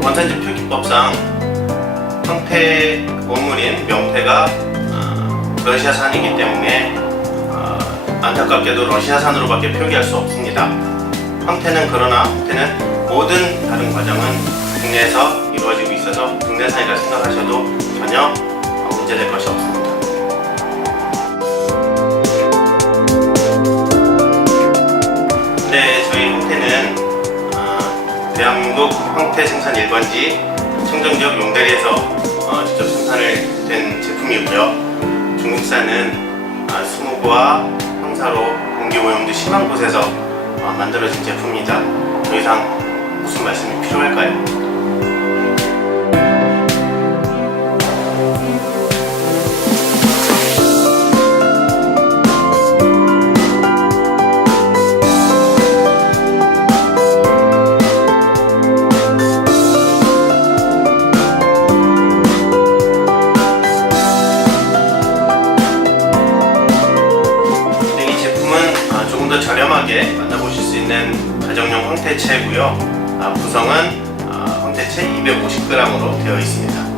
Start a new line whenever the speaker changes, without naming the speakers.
원산지 표기법상 형태 원물인 명태가 어, 러시아산이기 때문에 어, 안타깝게도 러시아산으로밖에 표기할 수 없습니다. 형태는 그러나 형태는 모든 다른 과정은 국내에서 이루어지고 있어서 국내산이라 생각하셔도 전혀 어, 문제될 것이 없습니다. 형태 생산 1번지 청정지역 용대리에서 어, 직접 생산을 된 제품이고요. 중국산은 어, 스모그와 황사로 공기 오염도 심한 곳에서 어, 만들어진 제품입니다. 더 이상 무슨 말씀이 필요할까요? 더 저렴하게 만나보실 수 있는 가정용 황태채고요. 아, 구성은 아, 황태채 250g으로 되어 있습니다.